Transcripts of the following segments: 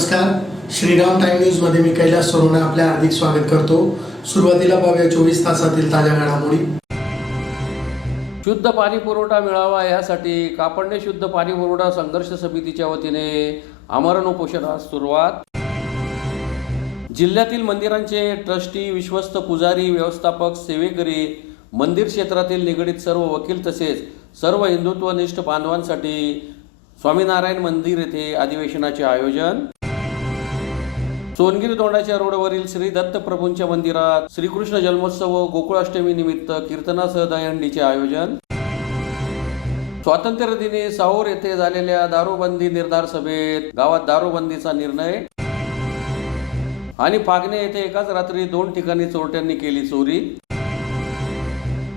नमस्कार, Shriram time news मध्ये मी कैलास सोनवणे आपले हार्दिक स्वागत करतो। सुरुवातीला पाहूया 24 तासातील ताज्या घडामोडी। शुद्ध पाणी पुरवठा मिळावा यासाठी कापडणे शुद्ध पाणी पुरवठा संघर्ष समितीच्या वतीने आमरण उपोषणास सुरुवात। जिल्ह्यातील मंदिरांचे ट्रस्टी, विश्वस्त पुजारी, व्यवस्थापक, सेवेकरी, मंदिर क्षेत्रातील निगडित सर्व वकील तसेच सर्व हिंदुत्वनिष्ठ बांधवांसाठी स्वामीनारायण मंदिर येथे अधिवेशनाचे आयोजन। सोनगिरी तोंडाच्या रोडवरील श्री दत्त प्रभूंच्या मंदिरात श्रीकृष्ण जन्मोत्सव व गोकुळाष्टमी निमित्त कीर्तनासह दहीहंडीचे आयोजन। स्वातंत्र्य दिनी साऊर येथे झालेल्या दारूबंदी निर्धार सभेत गावात दारूबंदीचा निर्णय। आणि फागणे येथे एकाच रात्री 2 ठिकाणी चोरट्यांनी केली चोरी।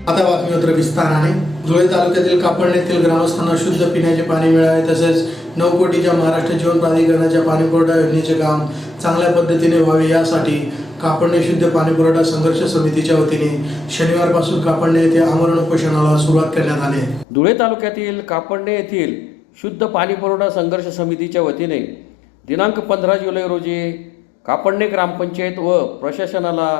आता बातमीपत्र विस्ताराने। धुळे तालुक्यातील कापडणे येथील ग्रामस्थांना शुद्ध पिण्याचे पाणी मिळावे तसेच 9 कोटीच्या महाराष्ट्र जीवन प्राधिकरणाच्या पाणीपुरवठा योजनेचे काम चांगल्या पद्धतीने व्हावे यासाठी कापडणे शुद्ध पाणीपुरवठा संघर्ष समितीच्या वतीने शनिवारपासून कापडणे येथे आमरण उपोषणाला सुरुवात करण्यात आली आहे। धुळे तालुक्यातील कापडणे येथील शुद्ध पाणीपुरवठा संघर्ष समितीच्या वतीने दिनांक 15 जुलै रोजी कापडणे ग्रामपंचायत व प्रशासनाला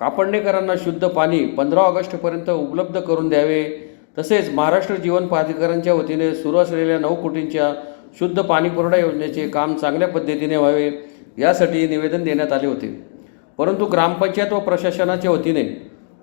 कापडणेकरांना शुद्ध पाणी 15 ऑगस्टपर्यंत उपलब्ध करून द्यावे तसेच महाराष्ट्र जीवन प्राधिकरणाच्या वतीने सुरू असलेल्या 9 कोटींच्या शुद्ध पाणीपुरवठा योजनेचे काम चांगल्या पद्धतीने व्हावे यासाठी निवेदन देण्यात आले होते। परंतु ग्रामपंचायत व प्रशासनाच्या वतीने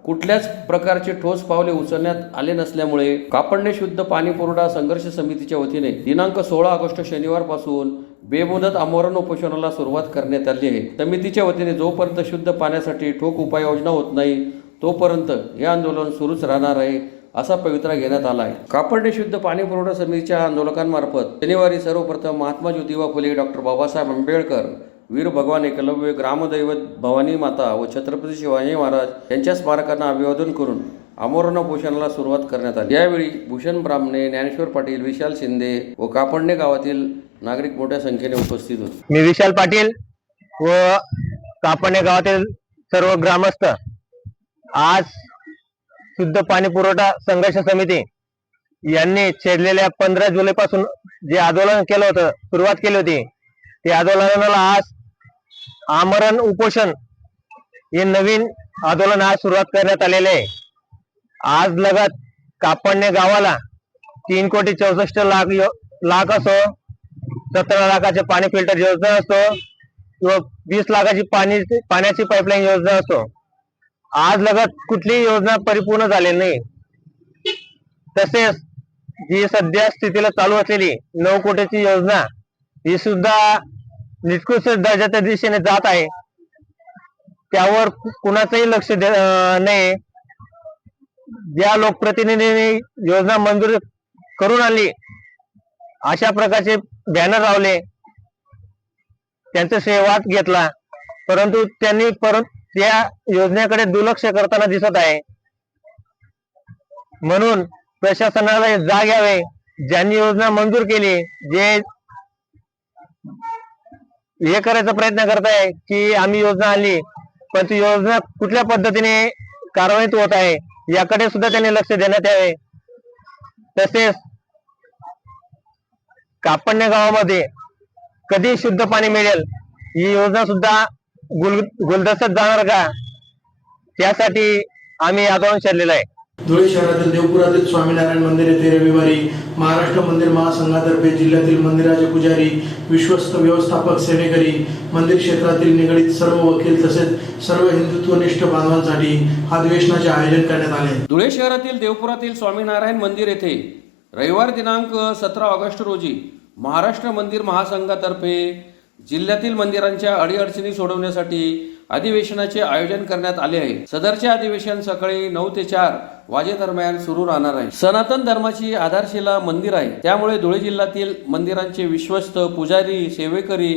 कुठल्याच प्रकारचे ठोस पावले उचलण्यात आले नसल्यामुळे कापडणे शुद्ध पाणीपुरवठा संघर्ष समितीच्या वतीने दिनांक 16 ऑगस्ट शनिवारपासून बेमुदत आमरण उपोषणाला सुरुवात करण्यात आली आहे। समितीच्या वतीने जोपर्यंत शुद्ध पाण्यासाठी ठोस उपाययोजना होत नाही तोपर्यंत हे आंदोलन सुरूच राहणार आहे असा पवित्रा घेण्यात आला आहे। कापडणे शुद्ध पाणीपुरवठा समितीच्या आंदोलकांमार्फत शनिवारी सर्वप्रथम महात्मा ज्योतिबा फुले, डॉक्टर बाबासाहेब आंबेडकर, वीर भगवान एकलव्य, ग्रामदैवत भवानी माता व छत्रपती शिवाजी महाराज यांच्या स्मारकांना अभिवादन करून आमरण उपोषणाला सुरुवात करण्यात आली। यावेळी भूषण ब्राह्मणे, ज्ञानेश्वर पाटील, विशाल शिंदे व कापडणे गावातील नागरिक मोठ्या संख्येने उपस्थित होते। मी विशाल पाटील व कापडणे गावातील सर्व ग्रामस्थ आज शुद्ध पाणी पुरवठा संघर्ष समिती यांनी छेडलेल्या 15 जुलैपासून जे आंदोलन केलं होतं, सुरुवात केली होती, ते आंदोलनाला आज आमरण उपोषण हे नवीन आंदोलन आज सुरुवात करण्यात आलेले आहे। आज लगत कापडणे गावाला 3 कोटी 64 लाख असो, 17 लाखाचे पाणी फिल्टर योजना असो किंवा 20 लाखाची पाण्याची पाईपलाईन योजना असो, आज लगत कुठलीही योजना परिपूर्ण झालेली नाही। तसेच जी सध्या स्थितीला चालू असलेली 9 कोटीची योजना ही सुद्धा निकृष्ट दर्जाच्या दिशेने जात आहे, त्यावर कुणाचंही लक्ष नाही। ज्या लोकप्रतिनिधींनी योजना मंजूर करून आणली अशा प्रकारचे बॅनर लावले, त्यांचा शेवाट घेतला, परंतु त्यांनी त्या योजनेकडे दुर्लक्ष करताना दिसत आहे। म्हणून प्रशासनाला जाग यावे, ज्यांनी योजना मंजूर केली, जे हे करायचा प्रयत्न करताय की आम्ही योजना आणली पण ती योजना कुठल्या पद्धतीने कारवाईत होत आहे याकडे सुद्धा त्यांनी लक्ष देण्यात यावे। तसेच कापडणे गावामध्ये कधी शुद्ध पाणी मिळेल ही योजना सुद्धा गुलदस्त्यात जाणार का, त्यासाठी आम्ही आंदोलन छेडलेलं आहे। धुळे शहरातील देवपुरातील स्वामीनारायण मंदिर येथे रविवारी महाराष्ट्र मंदिर महासंघातर्फे जिल्ह्यातील मंदिराचे पुजारी, विश्वस्त, व्यवस्थापक, सेवेकरी, मंदिर क्षेत्रातील निगडित सर्व वकील तसेच सर्व हिंदुत्वनिष्ठ बांधवांसाठी अधिवेशनाचे आयोजन करण्यात आले। धुळे शहरातील देवपुरातील स्वामीनारायण मंदिर येथे रविवार दिनांक 17 ऑगस्ट रोजी महाराष्ट्र मंदिर महासंघातर्फे जिल्ह्यातील मंदिरांच्या अडीअडचणी सोडवण्यासाठी अधिवेशनाचे आयोजन करण्यात आले आहे। सदरचे अधिवेशन सकाळी 9 ते 4 वाजेदरम्यान सुरू राहणार आहे। सनातन धर्माची आधारशिला मंदिर आहे, त्यामुळे धुळे जिल्ह्यातील मंदिरांचे विश्वस्त, पुजारी, सेवेकरी,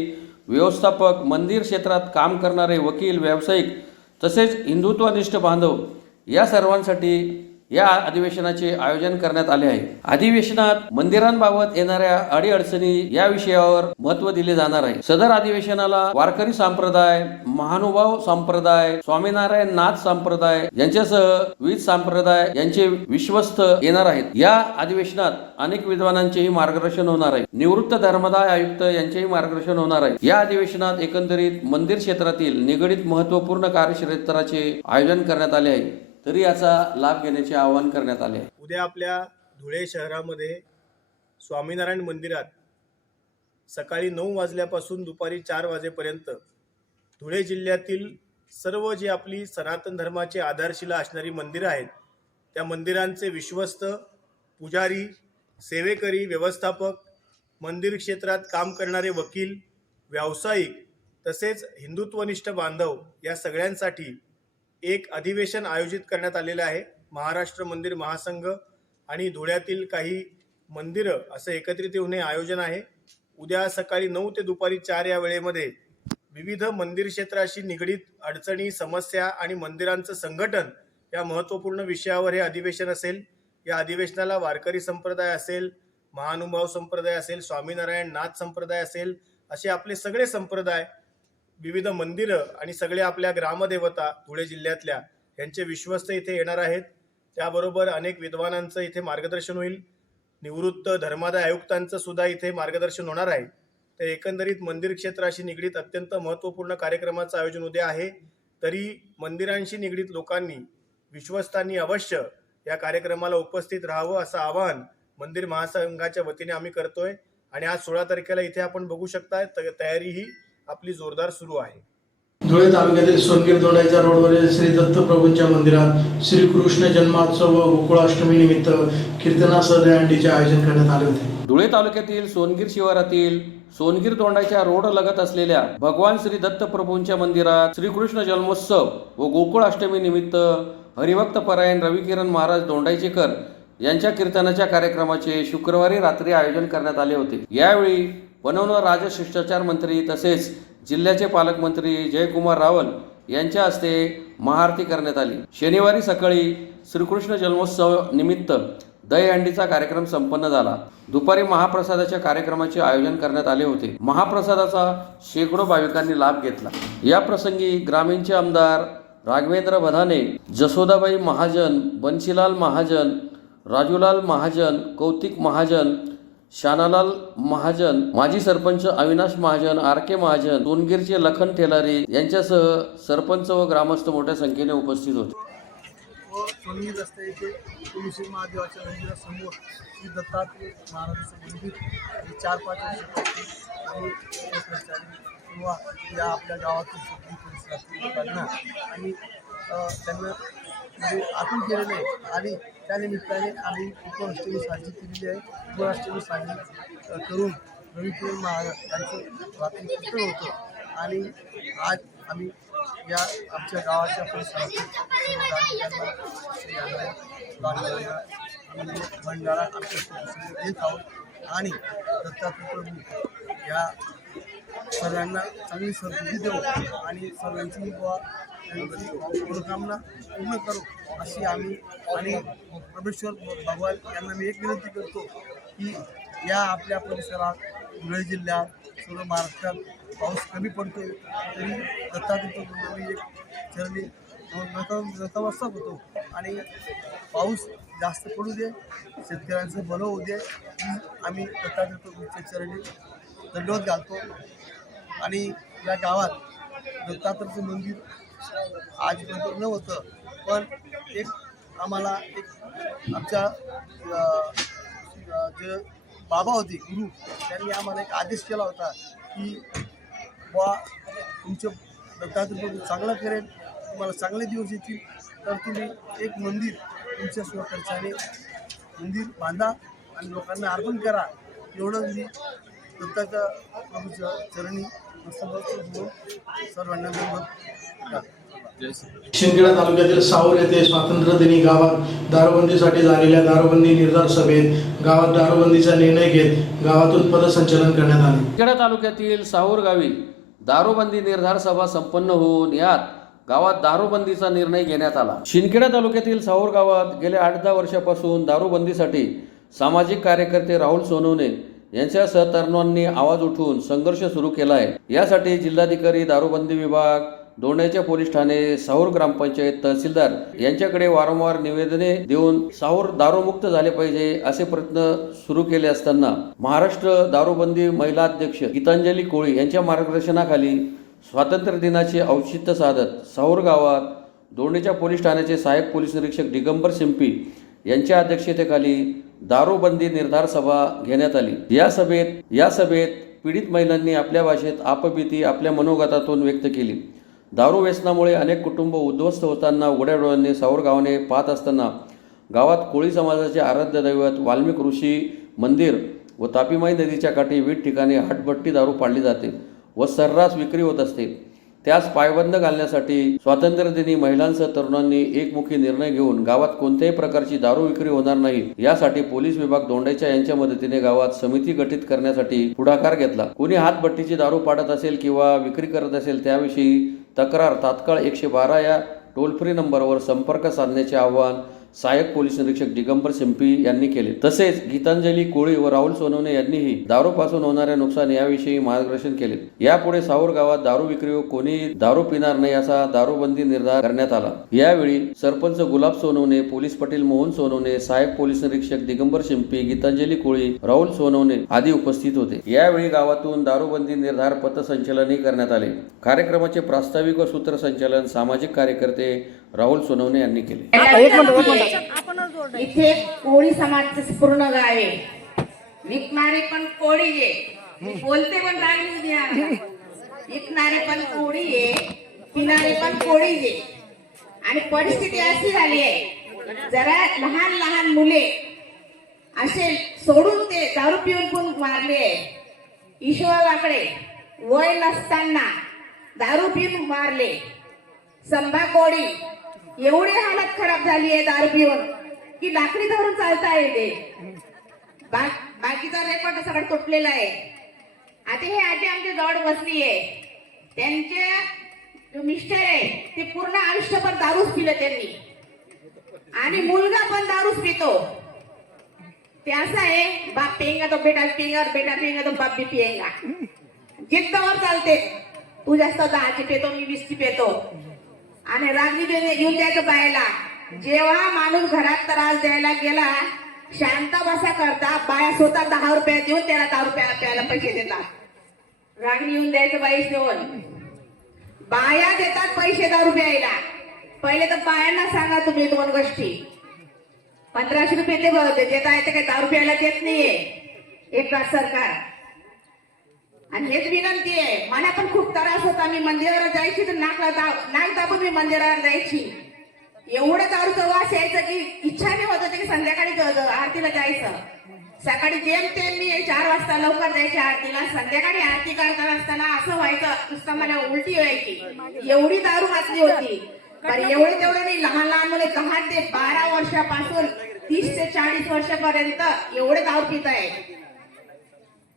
व्यवस्थापक, मंदिर क्षेत्रात काम करणारे वकील, व्यावसायिक तसेच हिंदुत्वनिष्ठ बांधव या सर्वांसाठी या अधिवेशनाचे आयोजन करण्यात आले आहे. अधिवेशनात मंदिरांबाबत येणाऱ्या अडीअडचणी या विषयावर महत्त्व दिले जाणार आहे. सदर अधिवेशनाला वारकरी संप्रदाय, महानुभाव संप्रदाय, स्वामीनारायण नाथ संप्रदाय यांच्यासह विविध संप्रदाय यांचे विश्वस्त येणार आहेत. या अधिवेशनात अनेक विद्वानांचेही मार्गदर्शन होणार आहे. निवृत्त धर्मदाय आयुक्त यांचेही मार्गदर्शन होणार आहे. या अधिवेशनात एकंदरीत मंदिर क्षेत्रातील निगडित महत्त्वपूर्ण कार्यक्षेत्राचे आयोजन करण्यात आले आहे. तरी याचा लाभ घेण्याचे आवाहन करण्यात आले आहे. उद्या आपल्या धुळे शहरामध्ये स्वामीनारायण मंदिरात सकाळी 9 वाजल्यापासून दुपारी 4 वाजेपर्यंत धुळे जिल्ह्यातील सर्व जी आपली सनातन धर्माची आधारशिला असणारी मंदिरं आहेत त्या मंदिरांचे विश्वस्त, पुजारी, सेवेकरी, व्यवस्थापक, मंदिर क्षेत्रात काम करणारे वकील, व्यावसायिक तसेच हिंदुत्वनिष्ठ बांधव या सगळ्यांसाठी एक अधिवेशन आयोजित करण्यात आलेलं आहे. महाराष्ट्र मंदिर महासंघ आणि धुळ्यातील काही मंदिरं असं एकत्रित येऊन हे आयोजन आहे. उद्या सकाळी 9 ते दुपारी 4 या वेळेमध्ये विविध मंदिर क्षेत्राशी निगडीत अडचणी, समस्या आणि मंदिरांचं संघटन या महत्त्वपूर्ण विषयावर हे अधिवेशन असेल. या अधिवेशनाला वारकरी संप्रदाय असेल, महानुभाव संप्रदाय असेल, स्वामीनारायण नाथ संप्रदाय असेल, असे आपले सगळे संप्रदाय, विविध मंदिरं आणि सगळे आपल्या ग्रामदेवता धुळे जिल्ह्यातल्या यांचे विश्वस्त इथे येणार आहेत. त्याबरोबर अनेक विद्वानांचं इथे मार्गदर्शन होईल. निवृत्त धर्मादाय आयुक्तांचं सुद्धा इथे मार्गदर्शन होणार आहे. तर एकंदरीत मंदिर क्षेत्राशी निगडीत अत्यंत महत्त्वपूर्ण कार्यक्रमाचं आयोजन उद्या आहे. तरी मंदिरांशी निगडीत लोकांनी, विश्वस्तांनी अवश्य या कार्यक्रमाला उपस्थित राहावं असं आवाहन मंदिर महासंघाच्या वतीने आम्ही करतोय. आणि आज 16 तारखेला इथे आपण बघू शकता तयारी ही आपली जोरदार सुरू आहे. धुळे तालुक्यातील सोनगीर दोंडाईचा रोडवरील श्री दत्तप्रभूंच्या मंदिरात श्रीकृष्ण जन्मोत्सव व गोकुळाष्टमी निमित्त कीर्तनासह दहीहंडीचे आयोजन करण्यात आले होते. धुळे तालुक्यातील सोनगीर शिवारातील सोनगीर दोंडाच्या रोड लगत असलेल्या भगवान श्री दत्तप्रभूंच्या मंदिरात श्रीकृष्ण जन्मोत्सव व गोकुळ अष्टमी निमित्त हरिभक्त परायण रविकिरण महाराज दोंडाईचेकर यांच्या कीर्तनाच्या कार्यक्रमाचे शुक्रवारी रात्री आयोजन करण्यात आले होते. यावेळी वन व राजशिष्टाचार मंत्री तसेच जिल्ह्याचे पालकमंत्री जयकुमार रावल यांच्या हस्ते महाआरती करण्यात आली. शनिवारी सकाळी श्रीकृष्ण जन्मोत्सव निमित्त दहीहंडीचा कार्यक्रम संपन्न झाला. दुपारी महाप्रसादाच्या कार्यक्रमाचे आयोजन करण्यात आले होते. महाप्रसादाचा शेकडो भाविकांनी लाभ घेतला. या प्रसंगी ग्रामीणचे आमदार राघवेंद्र बधाने, जसोदाबाई महाजन, बन्सीलाल महाजन, राजूलाल महाजन, कौतिक महाजन, शानालाल महाजन, माजी सरपंच अविनाश महाजन, आर.के. महाजन, सोनगीरचे लखन ठेलारी यांच्यासह सरपंच व ग्रामस्थ मोठ्या संख्येने उपस्थित होते. व सोनगीर रस्ते येथे श्री महादेवाच्या मंदिरासमोर श्री दत्तात्रय महाराजांचं मंदिर 4-5 वर्षांपासून किंवा या आपल्या गावातील सगळी परिसरातील लोकांना आणि त्यांना म्हणजे अर्पण केलेलं आहे. आणि त्यानिमित्ताने आम्ही गोकुळाष्टमी साजरी केलेली आहे. गोकुळाष्टमी साजरी करून रविकिरण महाराज यांचं रात्री कीर्तन होतं. आणि आज आम्ही या आमच्या गावाच्या परिसरातील भंडारा आमच्या देत आहोत. आणि दत्तात्रय प्रभू या सर्वांना चांगली सद्बुद्धी देऊ आणि सर्वांची मनोकामना पूर्ण करू अशी आम्ही आणि परमेश्वर भगवान यांना मी एक विनंती करतो की या आपल्या परिसरात धुळे जिल्ह्यात सर्व महाराष्ट्रात पाऊस कमी पडतोय तरी दत्तात्रय प्रभूंना एक चरणी नतमस्तक होतो. आणि पाऊस जास्त पडू दे, शेतकऱ्यांचं भलं होऊ दे, आम्ही दत्तात्रय प्रभूंच्या चरणी दंडवत घालतो. आणि या गावात दत्तात्रयचं मंदिर आजपर्यंत न होतं, पण एक आम्हाला एक आमच्या जे बाबा होते गुरु त्यांनी आम्हाला एक आदेश केला होता की बुवा तुमचं दत्तात्रय प्रभू चांगलं करेल, तुम्हाला चांगले दिवस येतील तर तुम्ही एक मंदिर तुमच्या स्वखर्चाने मंदिर बांधा आणि लोकांना अर्पण करा. एवढं मी दत्ताच्या प्रभूच्या चरणी सर्वांना धन्यवाद. शिंदखेडा तालुक्यातील साऊर येथे स्वातंत्र्यदिनी गावात दारूबंदीसाठी झालेल्या दारूबंदी निर्धार सभेत गावात दारूबंदीचा निर्णय घेत गावातून पथसंचलन करण्यात आले. शिंदखेडा तालुक्यातील साऊर गावी दारूबंदी निर्धार सभा संपन्न होऊन यात गावात दारूबंदीचा निर्णय घेण्यात आला. शिंदखेडा तालुक्यातील साऊर गावात गेल्या 8-10 वर्षापासून दारूबंदीसाठी सामाजिक कार्यकर्ते राहुल सोनवणे यांच्यासह तरुणांनी आवाज उठवून संघर्ष सुरू केला आहे. यासाठी जिल्हाधिकारी, दारूबंदी विभाग, दोंड्याच्या पोलीस ठाणे, साऊर ग्रामपंचायत, तहसीलदार यांच्याकडे वारंवार निवेदने देऊन साऊर दारूमुक्त झाले पाहिजे असे प्रयत्न सुरू केले असताना महाराष्ट्र दारूबंदी महिला अध्यक्ष गीतांजली कोळी यांच्या मार्गदर्शनाखाली स्वातंत्र्य दिनाचे औचित्य साधत साऊर गावात दोंडेच्या पोलीस ठाण्याचे सहाय्यक पोलीस निरीक्षक दिगंबर शिंपी यांच्या अध्यक्षतेखाली दारूबंदी निर्धार सभा घेण्यात आली. या सभेत पीडित महिलांनी आपल्या भाषेत आपबीती आपल्या मनोगतातून व्यक्त केली. दारू व्यसनामुळे अनेक कुटुंब उद्ध्वस्त होताना उघड्या डोळ्यांनी साऊर गावाने पाहत असताना गावात कोळी समाजाचे आराध्य दैवत वाल्मिक ऋषी मंदिर व तापीमाई नदीच्या काठी विविध ठिकाणी हटभट्टी दारू पाडली जाते व सर्रास विक्री होत असते. त्यास पायबंद घालण्यासाठी स्वातंत्र्यदिनी महिलांसह तरुणांनी एकमुखी निर्णय घेऊन गावात कोणत्याही प्रकारची दारू विक्री होणार नाही यासाठी पोलीस विभाग दोंड्याच्या यांच्या मदतीने गावात समिती गठीत करण्यासाठी पुढाकार घेतला. कोणी हातभट्टीची दारू पाडत असेल किंवा विक्री करत असेल त्याविषयी तक्रार तात्काळ 112 या टोल फ्री नंबरवर संपर्क साधण्याचे आवाहन सहाय्यक पोलीस निरीक्षक दिगंबर शिंपी यांनी केले. तसेच गीतांजली कोळी व राहुल सोनवणे यांनीही दारूपासून होणाऱ्या नुकसान याविषयी मार्गदर्शन केले. यापुढे साऊर गावात दारू विक्री व कोणी दारू पिणार नाही असा दारूबंदी निर्धार करण्यात आला. यावेळी सरपंच गुलाब सोनवणे, पोलीस पाटील मोहन सोनवणे, सहाय्यक पोलीस निरीक्षक दिगंबर शिंपी, गीतांजली कोळी, राहुल सोनवणे आदी उपस्थित होते. यावेळी गावातून दारूबंदी निर्धार पथसंचलनही करण्यात आले. कार्यक्रमाचे प्रास्ताविक व सूत्रसंचालन सामाजिक कार्यकर्ते राहुल सोनवणे यांनी केले. इथे कोळी समाजचं पूर्ण गाव आहे. विकणारे पण कोळी आहे, बोलते पण रागली आहे. विकणारे पण कोळी आहे, पिणारे पण कोळी आहे. आणि परिस्थिती अशी झाली आहे, जरा लहान लहान मुले असे सोडून ते दारू पिऊन पण मारले. ईश्वराकडे वय नसताना दारू पिऊन मारले. संभा कोळी एवढी हालत खराब झाली आहे दारू पिऊन की लाकडी धरून चालता येते. बाकीचा रेकॉर्ड सगळं तुटलेला आहे. आता हे आजी आमची जवळ बसली आहे, त्यांचे मिस्टर आहे ते पूर्ण आयुष्यभर दारूच पिलं त्यांनी आणि मुलगा पण दारूच पितो. ते असं आहे, बाप पिएंगा तो बेटा पिएंगा, बेटा पिएंगा तो बाप भी पिएंगा. जिद्दवर चालते, तू जास्त 10ची पेतो, मी 20ची पेतो. आणि रागणी येऊन द्यायचं बायला. जेव्हा माणूस घरात त्रास द्यायला गेला, शांत बसा करता बाया स्वतः 10 रुपये देऊन त्याला दारू प्यायला पैसे देतात. रागणी येऊन द्यायचं बाईस देऊन बाया देतात पैसे दारू प्यायला. पहिले तर बायांना सांगा तुम्ही 2 गोष्टी. 1500 रुपये ते देता येते काही दारू प्यायला देत नाहीये एक सरकार. आणि हेच विनंती आहे, मला पण खूप त्रास होता. मी मंदिराला जायची तर नाक दाबून मी मंदिराला जायची. एवढं दारूचं वास यायचं की इच्छा नाही होत की संध्याकाळी आरतीला जायचं. सकाळी जेमतेम मी 4 वाजता लवकर जायची आरतीला. संध्याकाळी आरती करताना असताना असं व्हायचं, नुसतं मला उलटी व्हायची. एवढी दारू घातली होती. पण एवढे तेवढे नाही, लहान लहान मुले 10 ते 12 वर्षापासून 30 ते 40 वर्षापर्यंत एवढे दारू पित आहे.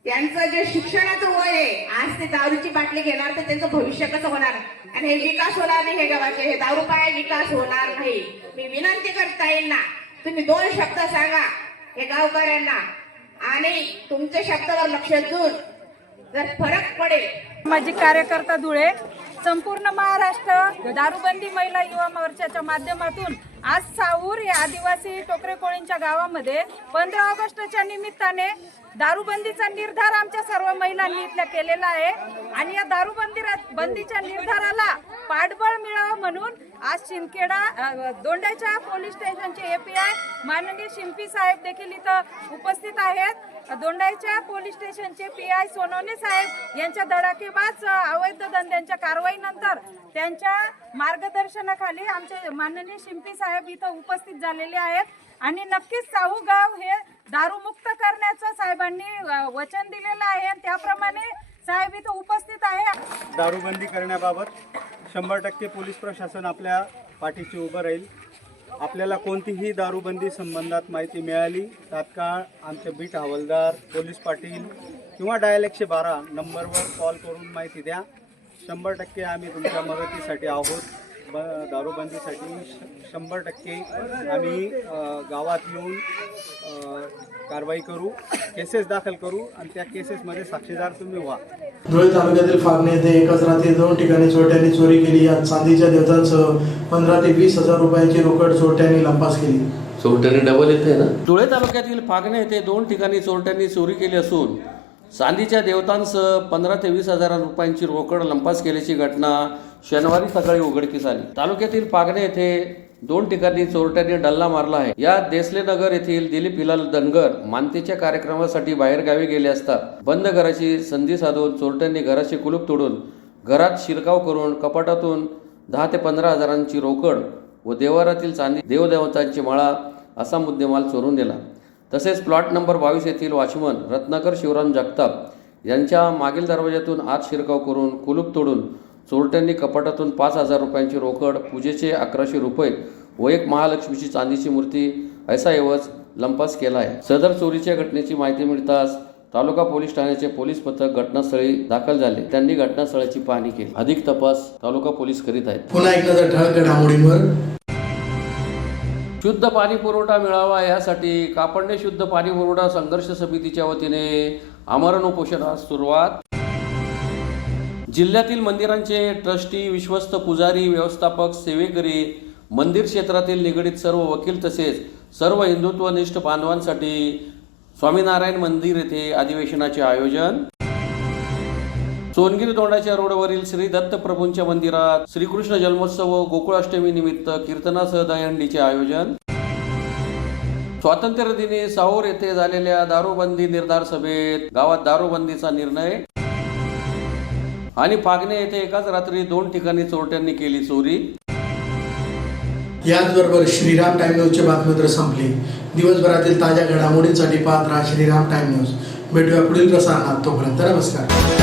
त्यांचं जे शिक्षणाचं वय आहे, आज ते दारूची बाटली घेणार तर त्यांचं भविष्य कसं होणार. आणि हे विकास होणार नाही. हे गावाचे हे दारू पाय विकास होणार नाही. मी विनंती करता येईल ना, तुम्ही 2 शब्द सांगा हे गावकऱ्यांना आणि तुमच्या शब्दावर लक्ष देऊन जर फरक पडेल. सामाजिक कार्यकर्ता धुळे, संपूर्ण महाराष्ट्र दारूबंदी महिला युवा मोर्चाच्या माध्यमातून आज साऊर या आदिवासी टोकरे कोळींच्या गावामध्ये 15 ऑगस्टच्या निमित्ताने दारूबंदीचा निर्धार आमच्या सर्व महिलांनी इथल्या केलेला आहे. आणि या दारूबंदीच्या निर्धाराला पाठबळ मिळावं म्हणून आज शिंदखेडा दोंड्याच्या पोलीस स्टेशनचे API माननीय शिंपी साहेब देखील इथं उपस्थित आहेत. दोंडाईच्या पोलीस स्टेशनचे PI सोनवणे साहेब यांच्या धडाकेबाज अवैध धंद्यांच्या कारवाईनंतर त्यांच्या मार्गदर्शनाखाली आमचे माननीय शिंपी साहेब इथं उपस्थित झालेले आहेत. आणि नक्कीच साहू गाव हे दारूमुक्त करण्याचं साहेबांनी वचन दिलेलं आहे. त्याप्रमाणे साहेब इथं उपस्थित आहे. दारूबंदी करण्याबाबत 100% पोलीस प्रशासन आपल्या पाठीशी उभं राहील. आपल्याला कोणतीही दारूबंदी संबंधात माहिती मिळाली तात्काळ आमचे बीट हवालदार, पोलीस पाटील किंवा डायल 112 नंबरवर कॉल करून माहिती द्या. 100% आम्ही तुमच्या मदतीसाठी आहोत. दारूबंदीसाठी 100% आम्ही गावात येऊन कारवाई करू, केसेस दाखल करू आणि त्या केसेसमध्ये साक्षीदार तुम्ही व्हा. धुळे तालुक्यातील फागणे येथे एकाच रात्री 2 ठिकाणी चोरट्यांनी चोरी केली. यात चांदीच्या देवतांसह 15 ते 20 हजार रुपयांची रोकड चोरट्यांनी लंपास केली. चोरट्यांनी डबल येते ना. धुळे तालुक्यातील फागणे येथे 2 ठिकाणी चोरट्यांनी चोरी केली असून चांदीच्या देवतांसह 15 ते 20 हजार रुपयांची रोकड लंपास केल्याची घटना शनिवारी सकाळी उघडकीस आली. तालुक्यातील फागणे येथे 2 ठिकाणी चोरट्यांनी डल्ला मारला आहे. यात देसलेनगर येथील दिलीप हिलाल धनगर मानतेच्या कार्यक्रमासाठी बाहेर गावी गेले असता बंद घराची संधी साधून चोरट्यांनी घराचे कुलूप तोडून घरात शिरकाव करून कपाटातून 10 ते 15 हजारांची रोकड व देवारातील चांदी देवदेवतांची माळा असा मुद्देमाल चोरून नेला. तसेच प्लॉट नंबर 22 येथील वॉचमन रत्नाकर शिवराम जगताप यांच्या मागील दरवाजातून आत शिरकाव करून कुलूप तोडून चोरट्यांनी कपाटातून 5,000 रुपयांची रोकड, पूजेचे 1100 रुपये व एक महालक्ष्मीची चांदीची मूर्ती असा ऐवज लंपास केला आहे. सदर चोरीच्या घटनेची माहिती मिळताच तालुका पोलीस ठाण्याचे पोलीस पथक घटनास्थळी दाखल झाले. त्यांनी घटनास्थळाची पाहणी केली. अधिक तपास तालुका पोलीस करीत आहेत. पुन्हा एक नजर ठळक घडामोडींवर. शुद्ध पाणी पुरवठा मिळावा यासाठी कापडणे शुद्ध पाणी पुरवठा संघर्ष समितीच्या वतीने आमरण उपोषणास सुरुवात. जिल्ह्यातील मंदिरांचे ट्रस्टी, विश्वस्त पुजारी, व्यवस्थापक, सेवेकरी, मंदिर क्षेत्रातील निगडीत सर्व वकील तसेच सर्व हिंदुत्वनिष्ठ बांधवांसाठी स्वामीनारायण मंदिर येथे अधिवेशनाचे आयोजन. सोनगिरी तोंडाच्या रोडवरील श्री दत्तप्रभूंच्या मंदिरात श्रीकृष्ण जन्मोत्सव व गोकुळाष्टमी निमित्त कीर्तनासह दहीहंडीचे आयोजन. स्वातंत्र्य दिनी साऊर येथे झालेल्या दारूबंदी निर्धार सभेत गावात दारूबंदीचा निर्णय. आणि फागणे येथे एकाच रात्री 2 ठिकाणी चोरट्यांनी केली चोरी. याचबरोबर श्रीराम टाइम न्यूजचे बातमीपत्र संपली. दिवसभरातील ताज्या घडामोडींसाठी पाहत राहा श्रीराम टाइम न्यूज. भेटूया पुढील प्रसारणात. तोपर्यंत नमस्कार.